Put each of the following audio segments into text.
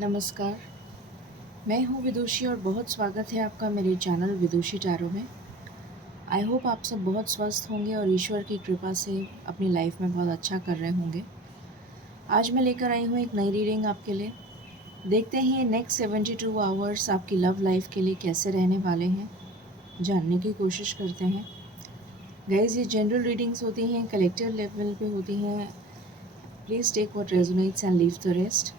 नमस्कार, मैं हूँ विदुषी और बहुत स्वागत है आपका मेरे चैनल विदुषी टैरो में। आई होप आप सब बहुत स्वस्थ होंगे और ईश्वर की कृपा से अपनी लाइफ में बहुत अच्छा कर रहे होंगे। आज मैं लेकर आई हूँ एक नई रीडिंग आपके लिए। देखते हैं ये नेक्स्ट 72 आवर्स आपकी लव लाइफ के लिए कैसे रहने वाले हैं, जानने की कोशिश करते हैं। गाइस, ये जनरल रीडिंग्स होती हैं, कलेक्टिव लेवल पे होती हैं। Please take what resonates and leave the rest.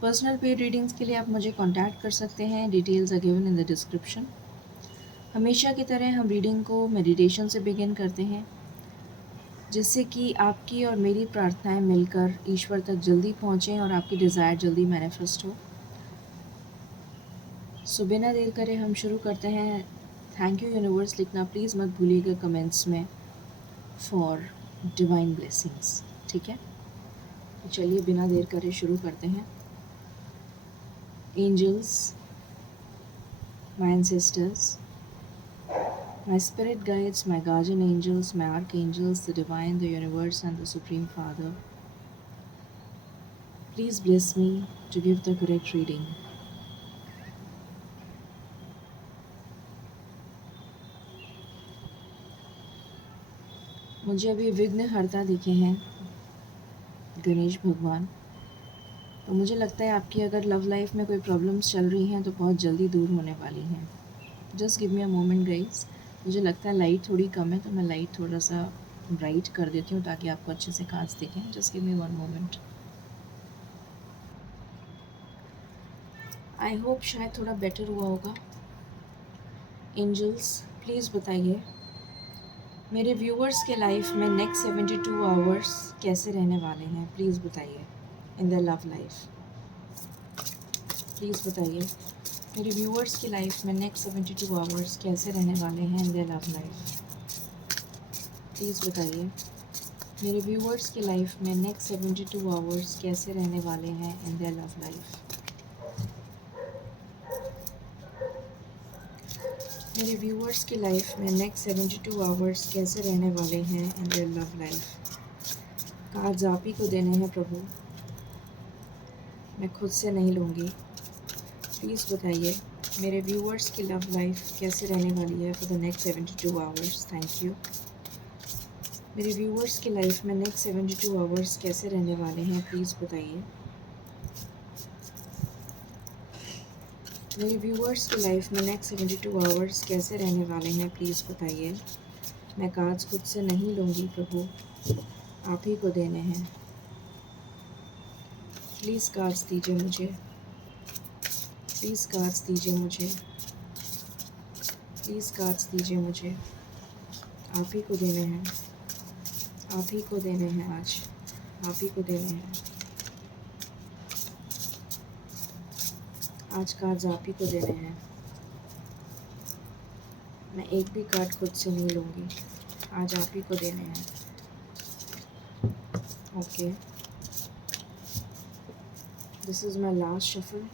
Personal paid readings के लिए आप मुझे कांटेक्ट कर सकते हैं, details are given in the description. हमेशा की तरह हम रीडिंग को मेडिटेशन से बिगिन करते हैं, जिससे कि आपकी और मेरी प्रार्थनाएं मिलकर ईश्वर तक जल्दी पहुँचें और आपकी डिज़ायर जल्दी मैनिफेस्ट हो। सो बिना देर करे हम शुरू करते हैं। थैंक यू यूनिवर्स लिखना प्लीज़ मत भूलिएगा कमेंट्स में फॉर डिवाइन ब्लेसिंग्स, ठीक है? तो चलिए बिना देर करे शुरू करते हैं। Angels, my ancestors, my spirit guides, my guardian angels, my archangels, the divine, the universe, and the Supreme Father, please bless me to give the correct reading. मुझे अभी विघ्नहर्ता दिखे हैं गणेश भगवान। तो मुझे लगता है आपकी अगर लव लाइफ में कोई प्रॉब्लम्स चल रही हैं तो बहुत जल्दी दूर होने वाली हैं। Just give me a moment guys. मुझे लगता है लाइट थोड़ी कम है, तो मैं लाइट थोड़ा सा ब्राइट कर देती हूँ ताकि आपको अच्छे से कार्ड्स दिखें। Just give me one moment. I hope शायद थोड़ा बेटर हुआ होगा। एंजल्स, प्लीज़ बताइए मेरे व्यूअर्स के लाइफ में नेक्स्ट 72 आवर्स कैसे रहने वाले हैं। प्लीज़ बताइए in the love life. Please बताइए मेरे व्यूअर्स की लाइफ में नेक्स्ट 72 आवर्स कैसे रहने वाले हैं in the love life. Please बताइए मेरे व्यूअर्स की लाइफ में नेक्स्ट 72 आवर्स कैसे रहने वाले हैं इन द लव लाइफ। मेरे व्यूअर्स की लाइफ में नेक्स्ट 72 आवर्स कैसे रहने वाले हैं in the love life. Cards आप ही को देने हैं प्रभु, मैं खुद से नहीं लूँगी। प्लीज़ बताइए मेरे व्यूअर्स की लव लाइफ कैसे रहने वाली है for the next 72 hours. Thank you. मेरे व्यूअर्स की लाइफ में नेक्स्ट 72 आवर्स कैसे रहने वाले हैं, प्लीज़ बताइए। मेरे व्यूअर्स की लाइफ में नेक्स्ट 72 आवर्स कैसे रहने वाले हैं, प्लीज़ बताइए। मैं कार्ड्स खुद से नहीं लूँगी प्रभु, आप ही को देने हैं। प्लीज़ कार्ड्स दीजिए मुझे, प्लीज़ कार्ड्स दीजिए मुझे, प्लीज़ कार्ड्स दीजिए मुझे। आप ही को देने हैं, आप ही को देने हैं, आज आप ही को देने हैं। आज कार्ड्स आप ही को देने हैं। मैं एक भी कार्ड खुद से नहीं लूँगी, आज आप ही को देने हैं। Okay, this is my last shuffle.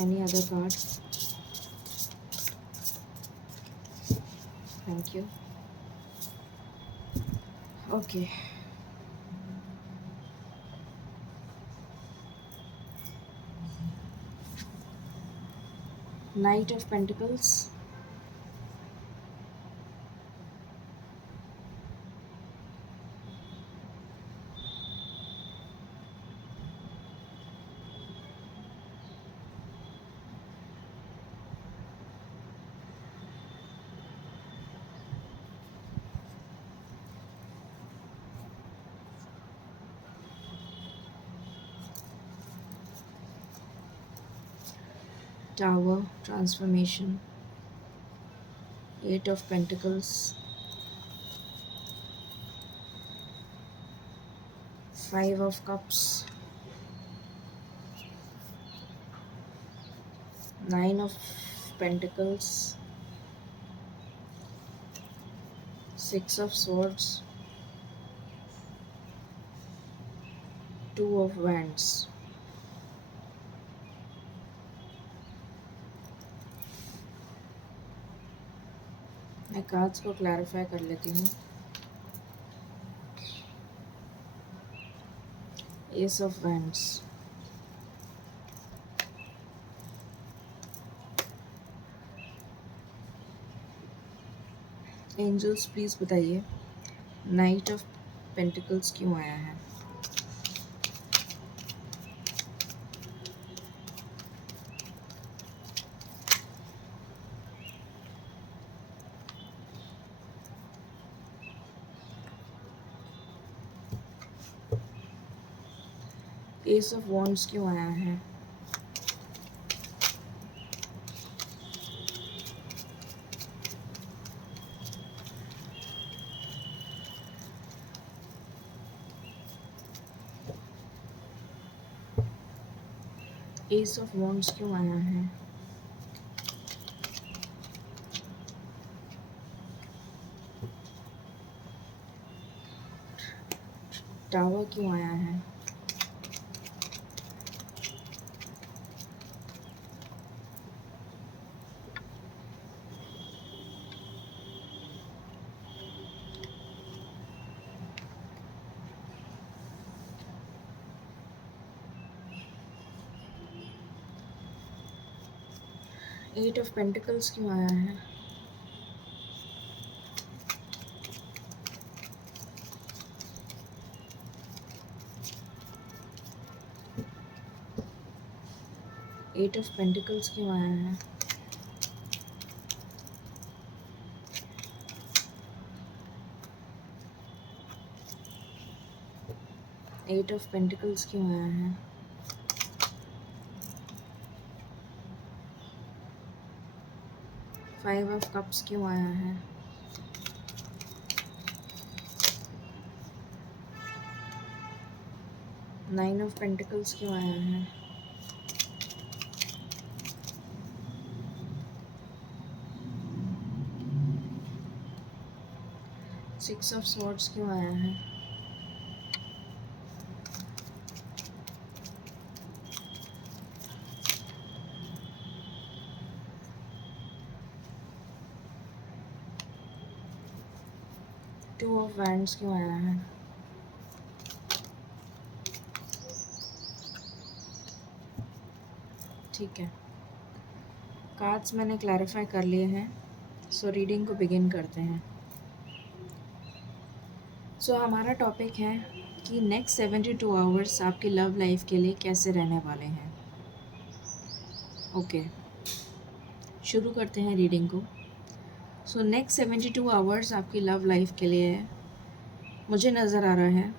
Any other card? Thank you. Okay, knight of pentacles, tower, transformation, eight of pentacles, five of cups, nine of pentacles, six of swords, two of wands। मैं cards को clarify कर लेती हूँ। Ace of wands, angels please बताइए knight of pentacles क्यों आया है। S of wands क्यों आया है। एस ऑफ वॉन्ड्स क्यों आया है। टावर क्यों आया है। एट ऑफ पेंटिकल्स क्यों आया है। एट ऑफ पेंटिकल्स क्यों आया है। एट ऑफ पेंटिकल्स क्यों आया है। फाइव ऑफ कप्स क्यों आया है। नाइन ऑफ पेंटिकल्स क्यों आया है। सिक्स ऑफ स्वॉर्ड्स क्यों आया है। टू ऑफ वैंड्स क्यों आया है। ठीक है, कार्ड्स मैंने क्लैरिफाई कर लिए हैं, सो रीडिंग को बिगिन करते हैं। सो हमारा टॉपिक है कि नेक्स्ट 72 आवर्स आपकी लव लाइफ के लिए कैसे रहने वाले हैं। ओके, शुरू करते हैं रीडिंग को। सो नेक्स्ट 72 आवर्स आपकी लव लाइफ के लिए मुझे नज़र आ रहा है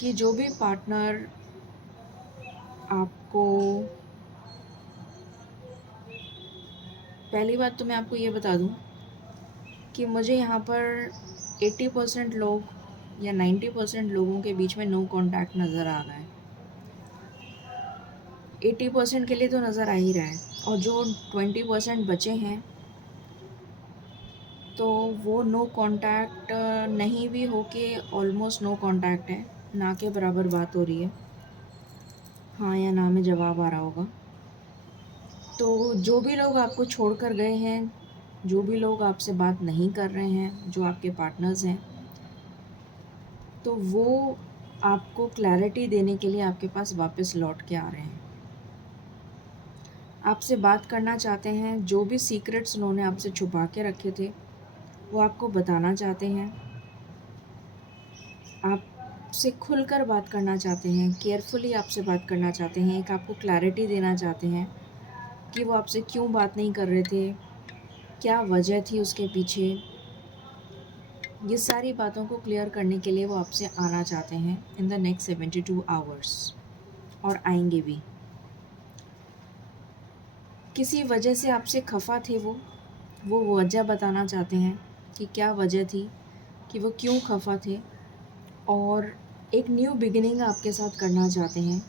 कि जो भी पार्टनर आपको, पहली बात तो मैं आपको ये बता दूं कि मुझे यहाँ पर 80% लोग या 90% लोगों के बीच में नो कांटेक्ट नज़र आ रहा है। 80% के लिए तो नज़र आ ही रहा है, और जो 20% बचे हैं तो वो नो कांटेक्ट नहीं भी हो के ऑलमोस्ट नो कांटेक्ट है, ना के बराबर बात हो रही है। हाँ या ना में जवाब आ रहा होगा। तो जो भी लोग आपको छोड़कर गए हैं, जो भी लोग आपसे बात नहीं कर रहे हैं, जो आपके पार्टनर्स हैं, तो वो आपको क्लैरिटी देने के लिए आपके पास वापस लौट के आ रहे हैं। आपसे बात करना चाहते हैं, जो भी सीक्रेट्स उन्होंने आपसे छुपा के रखे थे वो आपको बताना चाहते हैं। आपसे खुलकर बात करना चाहते हैं, केयरफुली आपसे बात करना चाहते हैं, एक आपको क्लैरिटी देना चाहते हैं कि वो आपसे क्यों बात नहीं कर रहे थे, क्या वजह थी उसके पीछे। ये सारी बातों को क्लियर करने के लिए वो आपसे आना चाहते हैं इन द नेक्स्ट 72 आवर्स, और आएंगे भी। किसी वजह से आपसे खफा थे वो वजह बताना चाहते हैं कि क्या वजह थी, कि वो क्यों खफा थे, और एक न्यू बिगिनिंग आपके साथ करना चाहते हैं,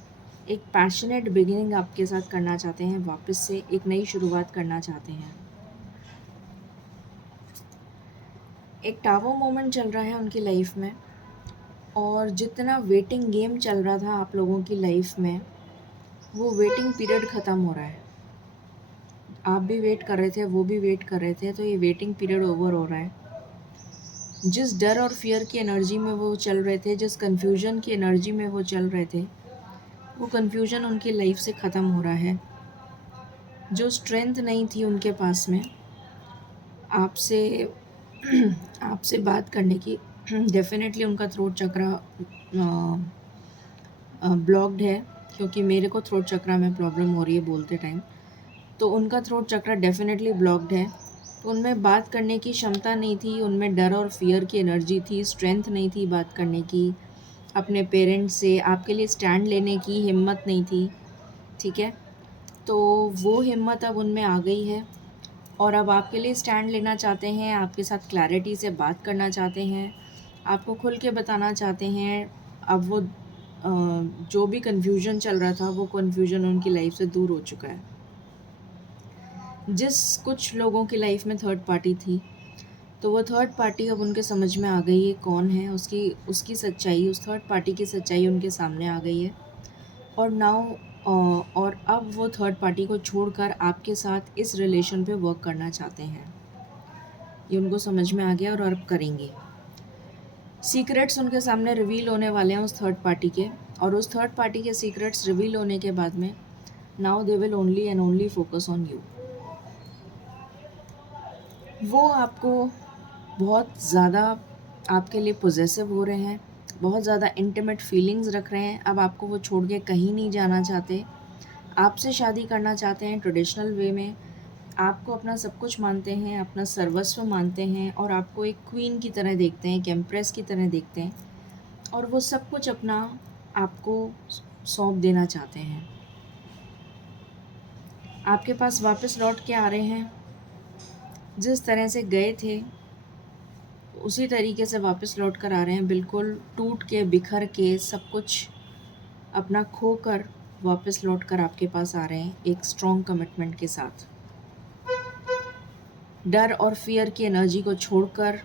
एक पैशनेट बिगिनिंग आपके साथ करना चाहते हैं, वापस से एक नई शुरुआत करना चाहते हैं। एक टावर मोमेंट चल रहा है उनकी लाइफ में, और जितना वेटिंग गेम चल रहा था आप लोगों की लाइफ में, वो वेटिंग पीरियड ख़त्म हो रहा है। आप भी वेट कर रहे थे, वो भी वेट कर रहे थे, तो ये वेटिंग पीरियड ओवर हो रहा है। जिस डर और फियर की एनर्जी में वो चल रहे थे, जिस कन्फ्यूजन की एनर्जी में वो चल रहे थे, वो कन्फ्यूजन उनकी लाइफ से ख़त्म हो रहा है। जो स्ट्रेंथ नहीं थी उनके पास में आपसे आपसे बात करने की, डेफिनेटली उनका थ्रोट चक्रा ब्लॉक्ड है, क्योंकि मेरे को थ्रोट चक्रा में प्रॉब्लम हो रही है बोलते टाइम। तो उनका थ्रोट चक्रा डेफिनेटली ब्लॉक्ड है। तो उनमें बात करने की क्षमता नहीं थी, उनमें डर और फियर की एनर्जी थी, स्ट्रेंथ नहीं थी बात करने की, अपने पेरेंट्स से आपके लिए स्टैंड लेने की हिम्मत नहीं थी, ठीक है? तो वो हिम्मत अब उनमें आ गई है और अब आपके लिए स्टैंड लेना चाहते हैं, आपके साथ क्लैरिटी से बात करना चाहते हैं, आपको खुल के बताना चाहते हैं। अब वो जो भी कन्फ्यूजन चल रहा था, वो कन्फ्यूजन उनकी लाइफ से दूर हो चुका है। जिस कुछ लोगों की लाइफ में थर्ड पार्टी थी, तो वो थर्ड पार्टी अब उनके समझ में आ गई है कौन है, उसकी उसकी सच्चाई, उस थर्ड पार्टी की सच्चाई उनके सामने आ गई है। और नाउ और अब वो थर्ड पार्टी को छोड़कर आपके साथ इस रिलेशन पे वर्क करना चाहते हैं। ये उनको समझ में आ गया और अब करेंगे। सीक्रेट्स उनके सामने रिवील होने वाले हैं उस थर्ड पार्टी के, और उस थर्ड पार्टी के सीक्रेट्स रिवील होने के बाद में now they will only and only focus on you. वो आपको बहुत ज़्यादा आपके लिए पॉजेसिव हो रहे हैं, बहुत ज़्यादा इंटीमेट फीलिंग्स रख रहे हैं। अब आपको वो छोड़ के कहीं नहीं जाना चाहते, आपसे शादी करना चाहते हैं ट्रेडिशनल वे में, आपको अपना सब कुछ मानते हैं, अपना सर्वस्व मानते हैं, और आपको एक क्वीन की तरह देखते हैं, एक एम्प्रेस की तरह देखते हैं, और वो सब कुछ अपना आपको सौंप देना चाहते हैं। आपके पास वापस लौट के आ रहे हैं, जिस तरह से गए थे उसी तरीके से वापस लौट कर आ रहे हैं, बिल्कुल टूट के बिखर के सब कुछ अपना खो कर वापस लौट कर आपके पास आ रहे हैं एक स्ट्रॉन्ग कमिटमेंट के साथ। डर और फियर की एनर्जी को छोड़कर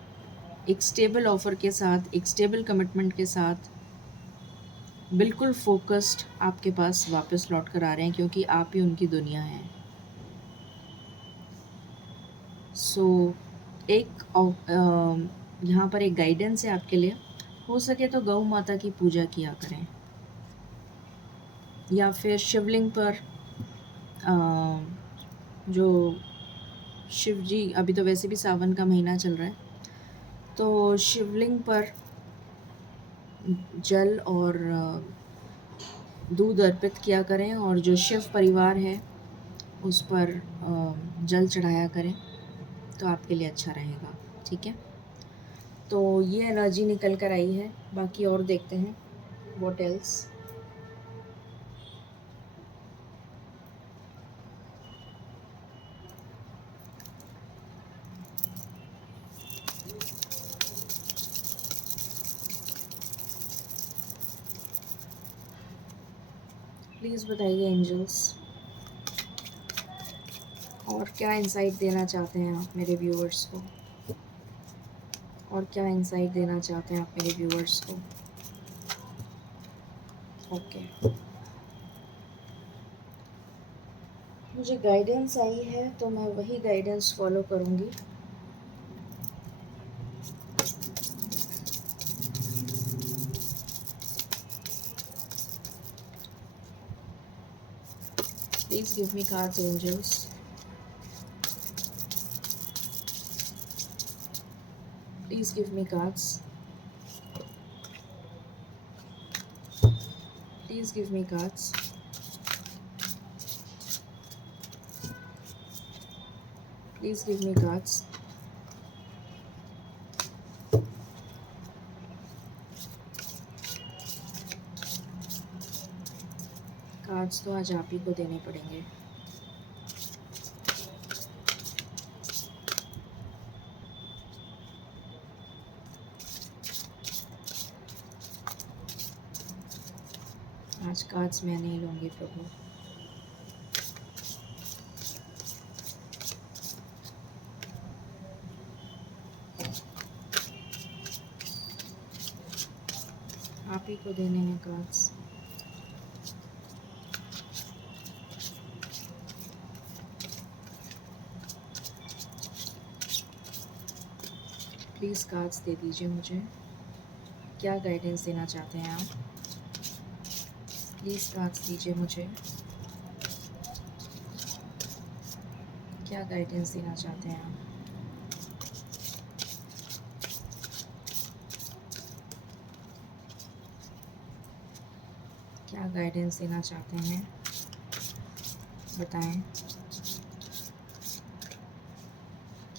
एक स्टेबल ऑफर के साथ, एक स्टेबल कमिटमेंट के साथ, बिल्कुल फोकस्ड आपके पास वापस लौट कर आ रहे हैं, क्योंकि आप ही उनकी दुनिया हैं। सो यहाँ पर एक गाइडेंस है आपके लिए, हो सके तो गौ माता की पूजा किया करें, या फिर शिवलिंग पर जो शिव जी, अभी तो वैसे भी सावन का महीना चल रहा है, तो शिवलिंग पर जल और दूध अर्पित किया करें, और जो शिव परिवार है उस पर जल चढ़ाया करें, तो आपके लिए अच्छा रहेगा, ठीक है? तो ये एनर्जी निकल कर आई है, बाकी और देखते हैं व्हाट एल्स। प्लीज़ बताइए एंजल्स, और क्या इंसाइट देना चाहते हैं आप मेरे व्यूअर्स को, और क्या इंसाइट देना चाहते हैं आप मेरे व्यूअर्स को। ओके, मुझे गाइडेंस आई है तो मैं वही गाइडेंस फॉलो करूँगी। Please give me cards angels. Please give me cards. Please give me cards. Please give me cards. Cards तो आज आप ही को देने पड़ेंगे। आज कार्ड्स मैं नहीं लूँगी प्रभु। आप ही को देने हैं कार्ड्स। प्लीज़ कार्ड्स दे दीजिए मुझे, क्या गाइडेंस देना चाहते हैं आप? प्लीज़ कार्ड्स दीजिए मुझे, क्या गाइडेंस देना चाहते हैं आप? क्या गाइडेंस देना चाहते हैं, बताएं।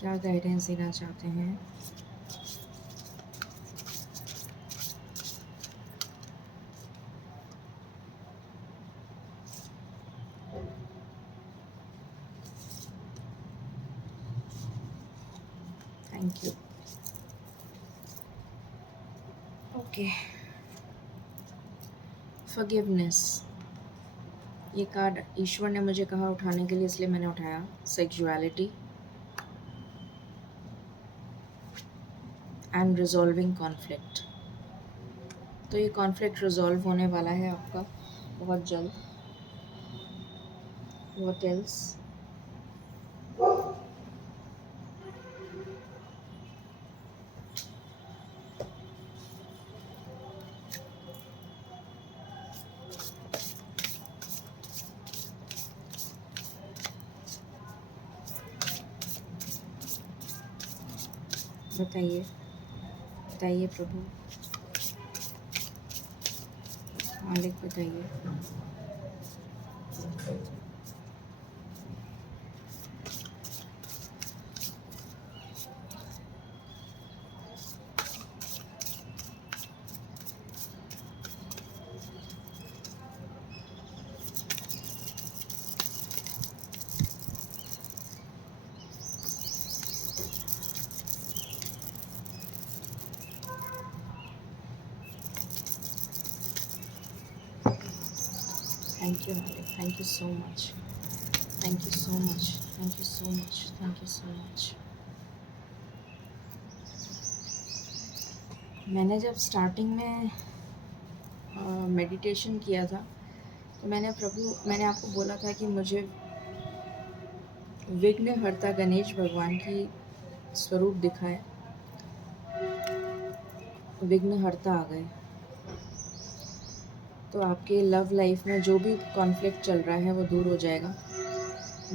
क्या गाइडेंस देना चाहते हैं? Thank you. ओके, फॉरगिवनेस, ये कार्ड ईश्वर ने मुझे कहा उठाने के लिए, इसलिए मैंने उठाया। Sexuality and resolving conflict. तो ये कॉन्फ्लिक्ट रिजॉल्व होने वाला है आपका बहुत जल्द। What else? बताइए, बताइए प्रभु, मालिक बताइए। थैंक यू मालिक, thank you so much, thank you so much, thank you so much, thank you so much. मैंने जब स्टार्टिंग में मेडिटेशन किया था तो मैंने आपको बोला था कि मुझे विघ्नहर्ता गणेश भगवान की स्वरूप दिखाए। विघ्नहर्ता आ गए। तो आपके लव लाइफ में जो भी कॉन्फ्लिक्ट चल रहा है वो दूर हो जाएगा।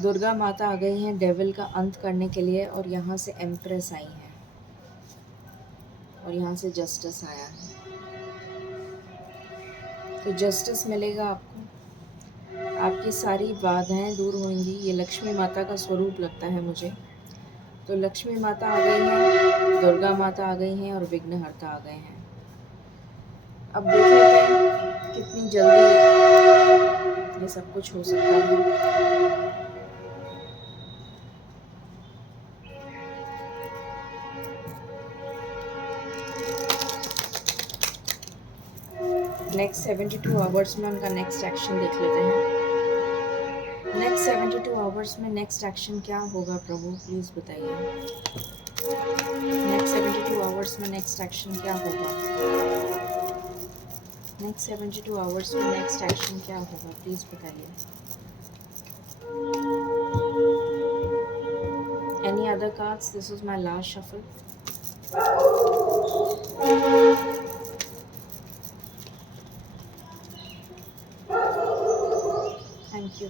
दुर्गा माता आ गई हैं डेविल का अंत करने के लिए, और यहाँ से एम्प्रेस आई हैं, और यहाँ से जस्टिस आया है। तो जस्टिस मिलेगा आपको, आपकी सारी बाधाएं दूर होंगी। ये लक्ष्मी माता का स्वरूप लगता है मुझे। तो लक्ष्मी माता आ गई हैं, दुर्गा माता आ गई हैं, और विघ्नहर्ता आ गए हैं। अब देख लेते हैं कितनी जल्दी ये सब कुछ हो सकता है। नेक्स्ट 72 आवर्स में उनका नेक्स्ट एक्शन देख लेते हैं। नेक्स्ट 72 आवर्स में नेक्स्ट एक्शन क्या होगा प्रभु, प्लीज़ बताइए। नेक्स्ट 72 आवर्स में नेक्स्ट एक्शन क्या होगा? नेक्स्ट 72 आवर्स में नेक्स्ट एक्शन क्या होगा, प्लीज़ बताइए। Any other cards? This is my last shuffle. Thank you.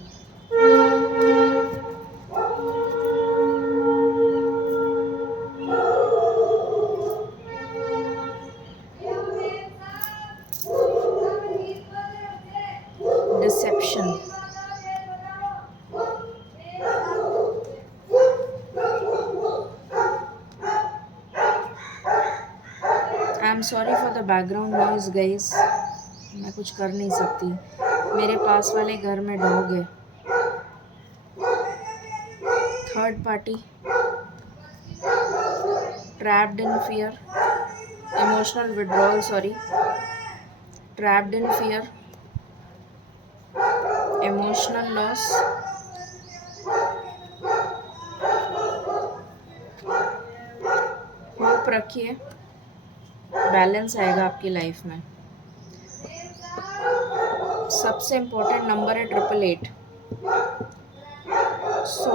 Deception. I'm sorry for the background noise guys, मैं कुछ कर नहीं सकती। मेरे पास वाले घर में डॉग है। Third party, trapped in fear, emotional withdrawal, sorry, trapped in fear, emotional loss, hope रखिए, बैलेंस आएगा आपकी लाइफ में। सबसे इम्पोर्टेंट नंबर है 888। So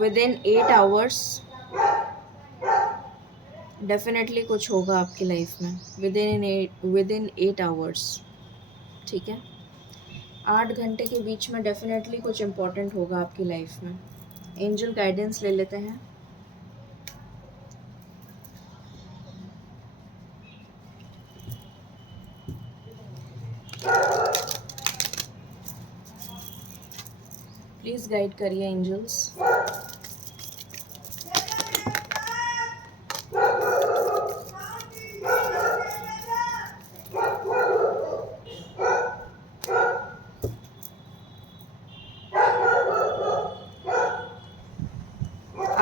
with in 8 hours definitely कुछ होगा आपकी लाइफ में विद इन 8 आवर्स। ठीक है, 8 घंटे के बीच में डेफिनेटली कुछ इम्पोर्टेंट होगा आपकी लाइफ में। एंजल गाइडेंस ले लेते हैं। प्लीज़ गाइड करिए angels.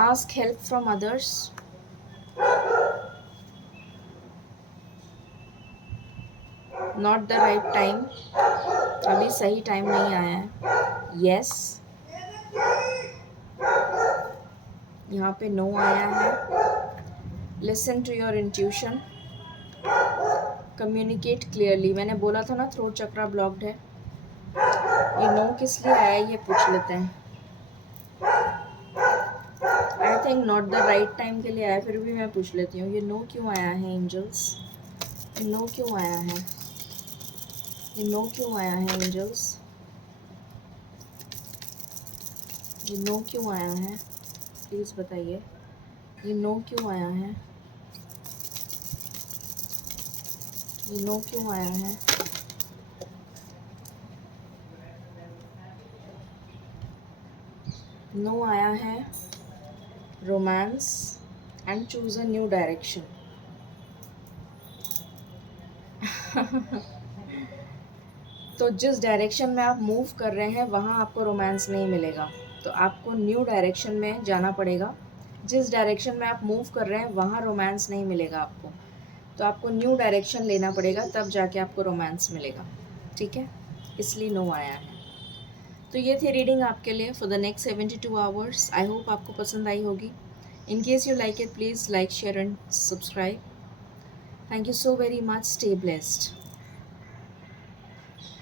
Ask help from others. Not the right time. अभी सही टाइम नहीं आया है। Yes. यहाँ पे no आया है। Listen to your intuition. Communicate clearly. मैंने बोला था ना थ्रोट चक्रा ब्लॉक्ड है। ये no किस लिए आया है ये पूछ लेते हैं। I think not the right time के लिए आया, फिर भी मैं पूछ लेती हूँ ये नो क्यों आया है एंजल्स। ये नो क्यों आया है, ये नो क्यों आया है एंजल्स, ये नो क्यों आया है, प्लीज़ बताइए ये नो क्यों आया है, ये नो क्यों आया है। नो आया है romance and choose a new direction. तो जिस डायरेक्शन में आप मूव कर रहे हैं वहाँ आपको रोमांस नहीं मिलेगा, तो आपको न्यू डायरेक्शन में जाना पड़ेगा। जिस डायरेक्शन में आप मूव कर रहे हैं वहाँ रोमांस नहीं मिलेगा आपको, तो आपको न्यू डायरेक्शन लेना पड़ेगा, तब जाके आपको रोमांस मिलेगा। ठीक है, इसलिए नो आया है। तो ये थी रीडिंग आपके लिए for the next 72 hours. I hope आपको पसंद आई होगी। In case you like it, please like, share and subscribe. Thank you so very much. Stay blessed.